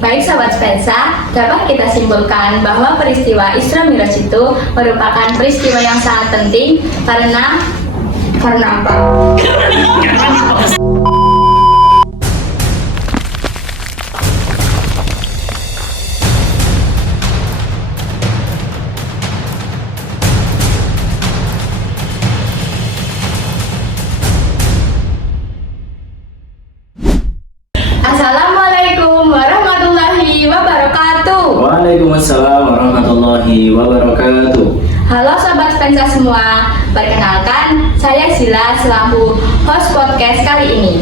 Baik Sobat Spensa, dapat kita simpulkan bahwa peristiwa Isra Miraj itu merupakan peristiwa yang sangat penting karena apa? Assalamualaikum warahmatullahi wabarakatuh. Waalaikumsalam warahmatullahi wabarakatuh. Halo Sobat Spensa semua, perkenalkan saya Zila selaku host podcast kali ini.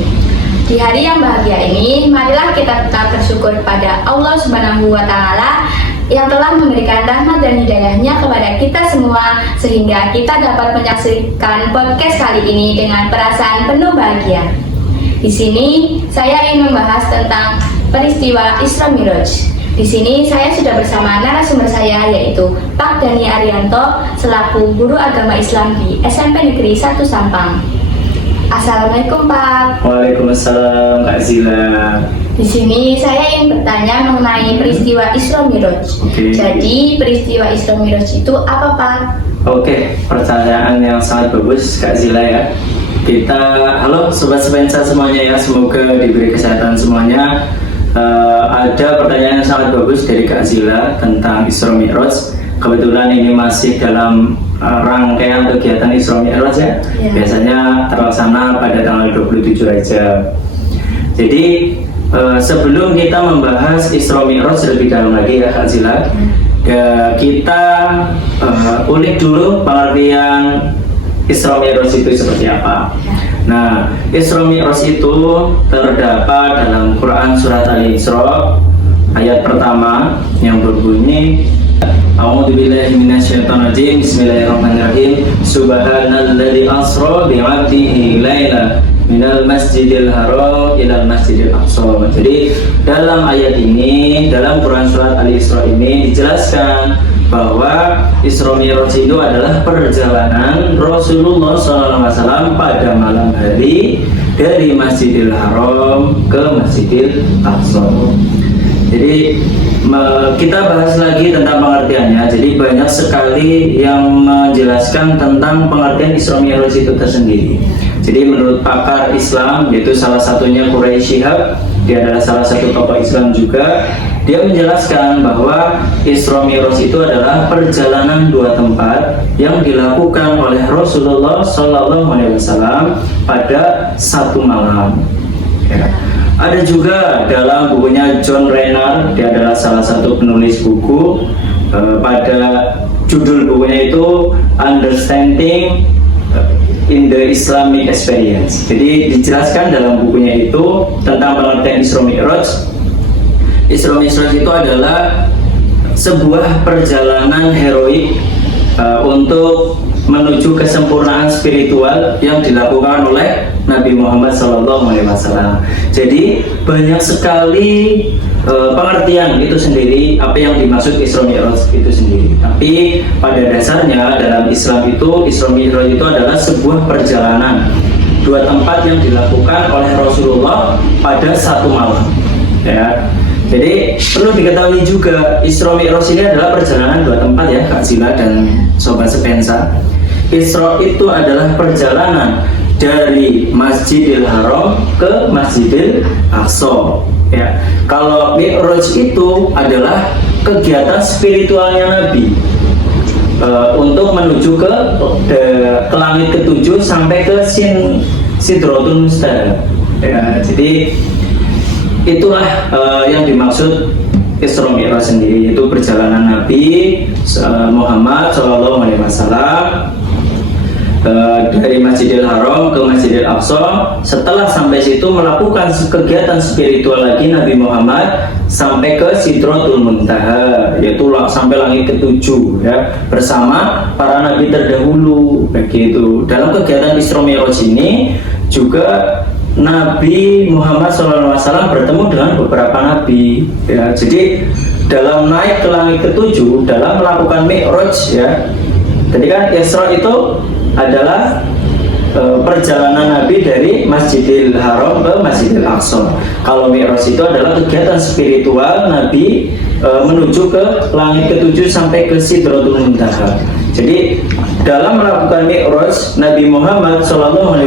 Di hari yang bahagia ini, marilah kita tetap bersyukur pada Allah Subhanahu wa Ta'ala yang telah memberikan rahmat dan hidayahnya kepada kita semua sehingga kita dapat menyaksikan podcast kali ini dengan perasaan penuh bahagia. Di sini saya ingin membahas tentang peristiwa Isra Miraj. Di sini saya sudah bersama narasumber saya yaitu Pak Dani Arianto selaku guru agama Islam di SMP Negeri 1 Sampang. Assalamualaikum Pak. Waalaikumsalam Kak Zila. Di sini saya ingin bertanya mengenai peristiwa Isra Miraj. Jadi peristiwa Isra Miraj itu apa Pak? Oke, pertanyaan yang sangat bagus Kak Zila ya. Halo Sobat Spensa semuanya ya, semoga diberi kesehatan semuanya. Ada pertanyaan yang sangat bagus dari Kak Zila tentang Isra Miraj. Kebetulan ini masih dalam rangkaian kegiatan Isra Miraj ya. Biasanya terlaksana pada tanggal 27 Rajab. Jadi sebelum kita membahas Isra Miraj lebih dalam lagi ya Kak Zila, kita ulik dulu pengertian Isra Miraj itu seperti apa. Nah, Isra Miraj itu terdapat dalam Quran surat Al-Isra ayat pertama yang berbunyi A'udzubillahi minasyaitonirrajim. Bismillahirrahmanirrahim. Subhanalladzi asra bi'abdihi laila minal masjidil haram ilal masjidil aqsa. Jadi dalam ayat ini, dalam Quran surat Al-Isra ini dijelaskan bahwa Isra Miraj itu adalah perjalanan Rasulullah SAW pada malam hari dari Masjidil Haram ke Masjidil Aqsa. Jadi kita bahas lagi tentang pengertiannya. Jadi banyak sekali yang menjelaskan tentang pengertian Isra Miraj itu tersendiri. Jadi menurut pakar Islam, yaitu salah satunya Quraisy Shihab, dia adalah salah satu tokoh Islam juga. Dia menjelaskan bahwa Isra Miraj itu adalah perjalanan dua tempat yang dilakukan oleh Rasulullah SAW pada satu malam. Ya. Ada juga dalam bukunya John Renner, dia adalah salah satu penulis buku. Pada judul bukunya itu Understanding in the Islamic Experience. Jadi dijelaskan dalam bukunya itu tentang pengertian Isra Miraj. Isra Miraj itu adalah sebuah perjalanan heroik untuk menuju kesempurnaan spiritual yang dilakukan oleh Nabi Muhammad SAW. Jadi banyak sekali pengertian itu sendiri apa yang dimaksud Isra Miraj itu sendiri. Tapi pada dasarnya dalam Islam itu Isra Miraj itu adalah sebuah perjalanan dua tempat yang dilakukan oleh Rasulullah pada satu malam. Ya. Jadi perlu diketahui juga Isra Miraj ini adalah perjalanan dua tempat ya Kak Zila dan Sobat Spensa. Isra itu adalah perjalanan dari Masjidil Haram ke Masjidil Aqsa. Ya, kalau Mi'raj itu adalah kegiatan spiritualnya Nabi untuk menuju ke langit ketujuh sampai ke Sidratul Muntaha. Ya, jadi itulah yang dimaksud Isra Miraj sendiri, itu perjalanan Nabi Muhammad SAW dari Masjidil Haram ke Masjidil Aqsa. Setelah sampai situ melakukan kegiatan spiritual lagi Nabi Muhammad sampai ke Sidratul Muntaha, yaitu sampai langit ketujuh ya, bersama para nabi terdahulu begitu. Dalam kegiatan Isra Miraj ini juga Nabi Muhammad SAW bertemu dengan beberapa nabi ya. Jadi dalam naik ke langit ketujuh, dalam melakukan Mi'raj ya, jadi kan Isra itu adalah perjalanan Nabi dari Masjidil Haram ke Masjidil Aqsa. Kalau Mi'raj itu adalah kegiatan spiritual Nabi menuju ke langit ketujuh sampai ke Sidratul Muntaha. Jadi dalam melakukan Mi'raj, Nabi Muhammad SAW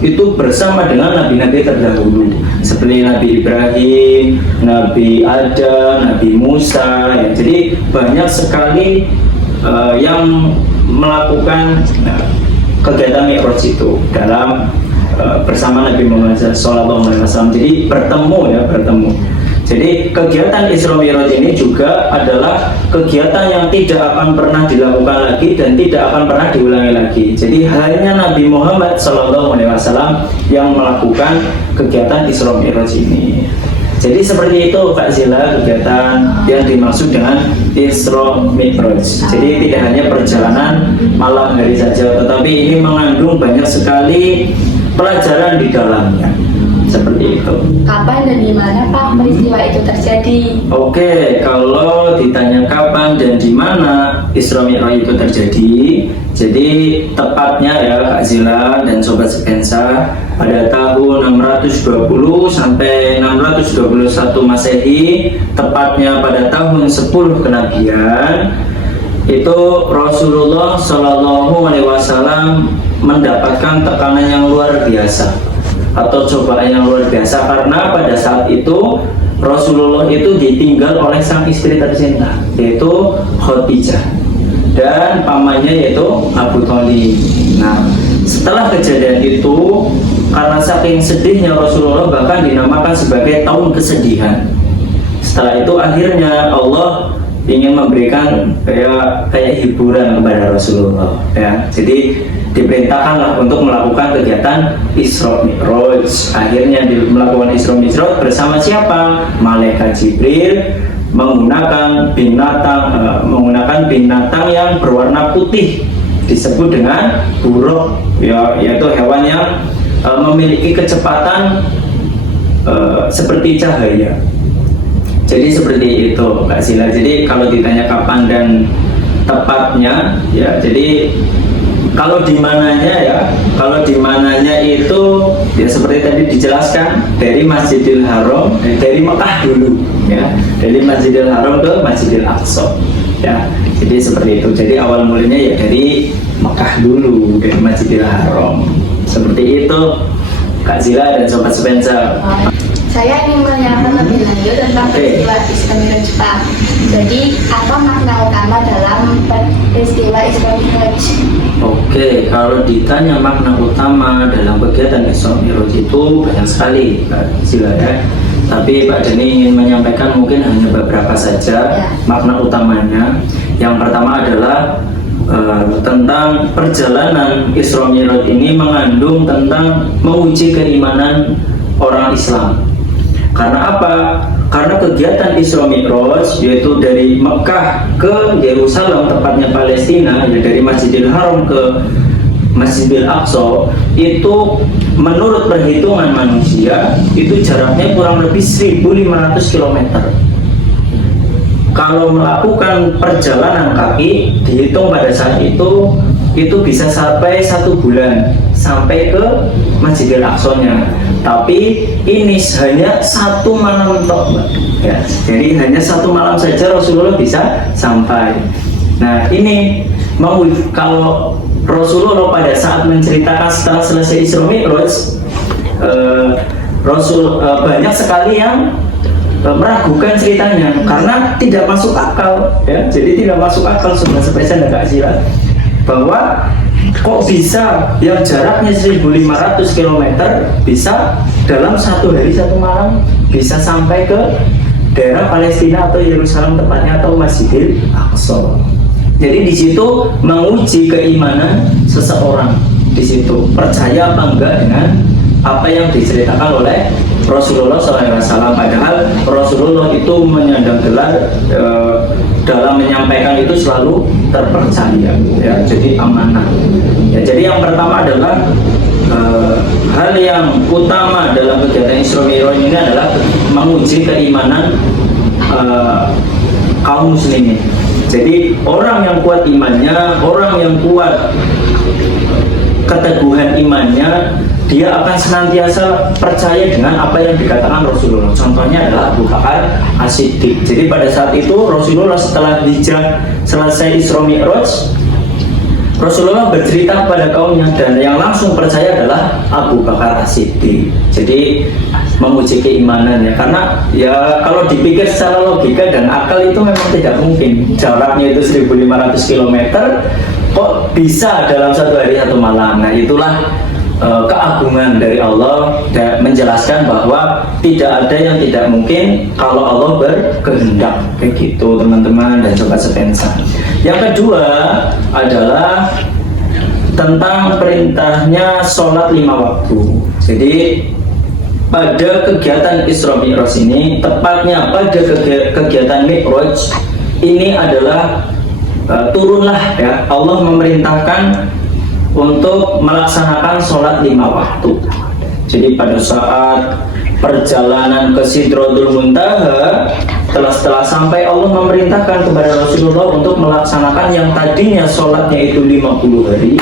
itu bersama dengan nabi-nabi terdahulu seperti Nabi Ibrahim, Nabi Adam, Nabi Musa. Ya. Jadi banyak sekali yang melakukan kegiatan Mi'raj itu dalam bersama Nabi Muhammad SAW. Jadi bertemu. Jadi kegiatan Isra Mi'raj ini juga adalah kegiatan yang tidak akan pernah dilakukan lagi dan tidak akan pernah diulangi lagi. Jadi hanya Nabi Muhammad SAW yang melakukan kegiatan Isra Mi'raj ini. Jadi seperti itu Kak Zila kegiatan yang dimaksud dengan Isra Mi'raj. Jadi tidak hanya perjalanan malam hari saja, tetapi ini mengandung banyak sekali pelajaran di dalamnya. Seperti itu. Kapan dan di mana Pak peristiwa itu terjadi? Oke, kalau ditanya kapan dan di mana Isra Mi'raj itu terjadi, jadi tepatnya ya Kak Zila dan Sobat Sepensa pada tahun 620 sampai 621 Masehi, tepatnya pada tahun 10 kenabian, itu Rasulullah SAW mendapatkan tekanan yang luar biasa atau cobaan yang luar biasa karena pada saat itu Rasulullah itu ditinggal oleh sang istri tercinta yaitu Khadijah dan pamannya yaitu Abu Thalib. Nah, setelah kejadian itu karena saking sedihnya Rasulullah bahkan dinamakan sebagai tahun kesedihan. Setelah itu akhirnya Allah ingin memberikan kayak hiburan kepada Rasulullah ya. Jadi diperintahkanlah untuk melakukan kegiatan Isra Mi'raj. Akhirnya melakukan Isra Mi'raj bersama siapa? Malaikat Jibril menggunakan binatang yang berwarna putih disebut dengan buraq ya, yaitu hewan yang memiliki kecepatan seperti cahaya. Jadi seperti itu Mbak Sila. Jadi kalau ditanya kapan dan tepatnya ya, jadi kalau di mananya itu ya seperti tadi dijelaskan dari Masjidil Haram, dari Mekah dulu ya, dari Masjidil Haram ke Masjidil Aqsa ya. Jadi seperti itu. Jadi awal mulanya ya dari Mekah dulu, dari Masjidil Haram. Seperti itu Kak Zila dan Sobat Sepensa. Saya ingin menanyakan lebih lanjut tentang peristiwa Isra Mi'raj Pak. Jadi apa makna utama dalam peristiwa Isra Mi'raj? Oke, kalau ditanya makna utama dalam kegiatan Isra Mi'raj itu banyak sekali Kak Zila ya. Tapi Pak Deni ingin menyampaikan mungkin hanya beberapa saja makna utamanya. Yang pertama adalah tentang perjalanan Isra Mi'raj ini mengandung tentang menguji keimanan orang Islam. Karena apa? Karena kegiatan Isra Mi'raj yaitu dari Mekah ke Yerusalem, tepatnya Palestina, ya dari Masjidil Haram ke Masjidil Aqsa, itu menurut perhitungan manusia itu jaraknya kurang lebih 1.500 km. Kalau melakukan perjalanan kaki dihitung pada saat itu bisa sampai 1 bulan sampai ke Masjidil Aqsa-nya. Tapi ini hanya 1 malam tok, ya. Jadi hanya 1 malam saja Rasulullah bisa sampai. Nah ini kalau Rasulullah pada saat menceritakan setelah selesai Isra Mi'raj, banyak sekali yang meragukan ceritanya karena tidak masuk akal ya. Jadi tidak masuk akal sebenarnya Kak Zila, bahwa kok bisa yang jaraknya 1.500 km bisa dalam 1 hari 1 malam bisa sampai ke daerah Palestina atau Yerusalem tepatnya atau Masjidil Aqsa. Jadi di situ menguji keimanan seseorang, di situ percaya apa enggak dengan apa yang diceritakan oleh Rasulullah SAW. Padahal Rasulullah itu menyandang gelar dalam menyampaikan itu selalu terpercaya ya, jadi amanah ya. Jadi yang pertama adalah hal yang utama dalam kegiatan Isra Mi'raj ini adalah menguji keimanan kaum muslimin. Jadi orang yang kuat imannya, orang yang kuat keteguhan imannya, dia akan senantiasa percaya dengan apa yang dikatakan Rasulullah. Contohnya adalah Abu Bakar As-Siddiq. Jadi pada saat itu Rasulullah setelah hijrah selesai Isra Mi'raj, Rasulullah bercerita kepada kaumnya, dan yang langsung percaya adalah Abu Bakar As-Siddiq. Jadi menguji keimanan ya, karena ya kalau dipikir secara logika dan akal itu memang tidak mungkin. Jaraknya itu 1500 km, kok bisa dalam satu hari satu malam. Nah itulah keagungan dari Allah, dan menjelaskan bahwa tidak ada yang tidak mungkin kalau Allah berkehendak. Kayak gitu teman-teman dan sobat sepensa. Yang kedua adalah tentang perintahnya sholat 5 waktu. Jadi pada kegiatan Isra Mi'raj ini, tepatnya pada kegiatan Mi'raj ini adalah turunlah ya, Allah memerintahkan untuk melaksanakan sholat 5 waktu. Jadi pada saat perjalanan ke Sidratul Muntaha, setelah sampai, Allah memerintahkan kepada Rasulullah untuk melaksanakan yang tadinya sholatnya itu 50 hari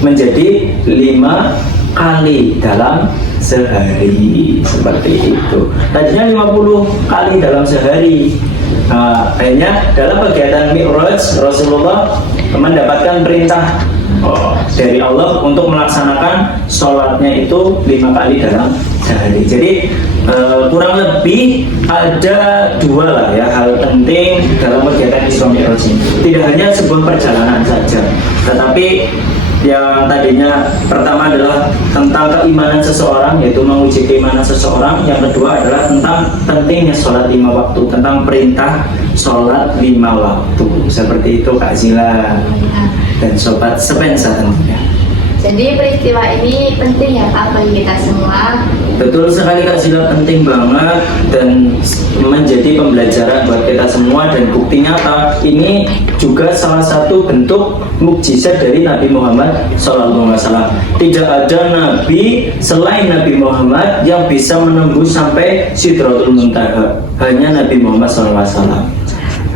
menjadi 5 kali dalam sehari, seperti itu. Tadinya 50 kali dalam sehari. Nah, akhirnya dalam kegiatan Mi'raj, Rasulullah mendapatkan perintah dari Allah untuk melaksanakan sholatnya itu 5 kali dalam sehari. Jadi kurang lebih ada 2 lah ya hal penting dalam kegiatan Isra Mi'raj ini. Tidak hanya sebuah perjalanan saja, tetapi yang tadinya pertama adalah tentang keimanan seseorang, yaitu menguji keimanan seseorang. Yang kedua adalah tentang pentingnya sholat 5 waktu, tentang perintah sholat 5 waktu. Seperti itu Kak Zila dan sobat sepensa tentunya. Jadi peristiwa ini penting ya Pak bagi kita semua. Betul sekali Kak Zila, penting banget dan menjadi pembelajaran buat kita semua, dan bukti nyata ini juga salah satu bentuk mukjizat dari Nabi Muhammad SAW. Tidak ada nabi selain Nabi Muhammad yang bisa menembus sampai Sidratul Muntaha, hanya Nabi Muhammad SAW.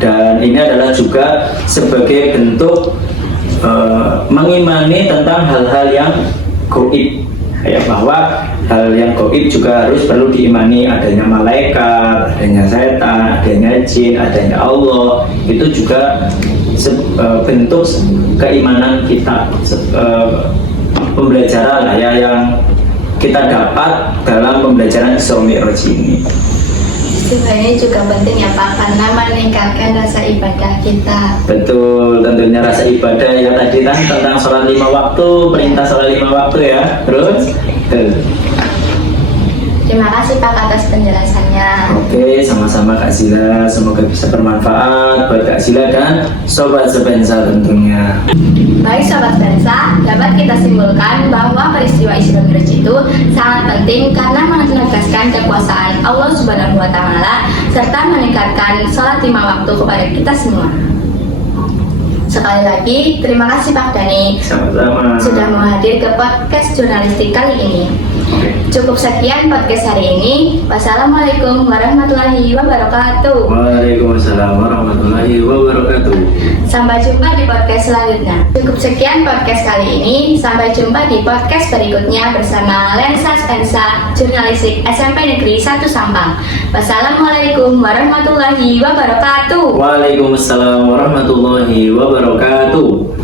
Dan ini adalah juga sebagai bentuk mengimani tentang hal-hal yang gaib, ya, bahwa hal yang gaib juga harus perlu diimani, adanya malaikat, adanya setan, adanya jin, adanya Allah. Itu juga bentuk keimanan kita, pembelajaran lah ya yang kita dapat dalam pembelajaran Isra Mi'raj ini. Sebenarnya juga penting ya Pak, karena meningkatkan rasa ibadah kita. Betul, tentunya rasa ibadah ya, tadi kan tentang sholat 5 waktu, perintah sholat 5 waktu ya. Terus Terima kasih Pak atas penjelasannya. Oke, sama-sama Kak Zila, semoga bisa bermanfaat buat Kak Zila dan sobat sepensa tentunya. Baik sobat sepensa, dapat kita simpulkan bahwa peristiwa Isra Mi'raj itu sangat penting karena menegaskan kekuasaan Allah Subhanahu wa Ta'ala serta meningkatkan sholat 5 waktu kepada kita semua. Sekali lagi, terima kasih Pak Dhani Sama-sama. sudah menghadir ke podcast jurnalistik kali ini. Cukup sekian podcast hari ini. Wassalamualaikum warahmatullahi wabarakatuh. Waalaikumsalam warahmatullahi wabarakatuh. Sampai jumpa di podcast selanjutnya. Cukup sekian podcast kali ini. Sampai jumpa di podcast berikutnya bersama Lensa Sepensa Jurnalistik SMP Negeri 1 Sampang. Wassalamualaikum warahmatullahi wabarakatuh. Waalaikumsalam warahmatullahi wabarakatuh.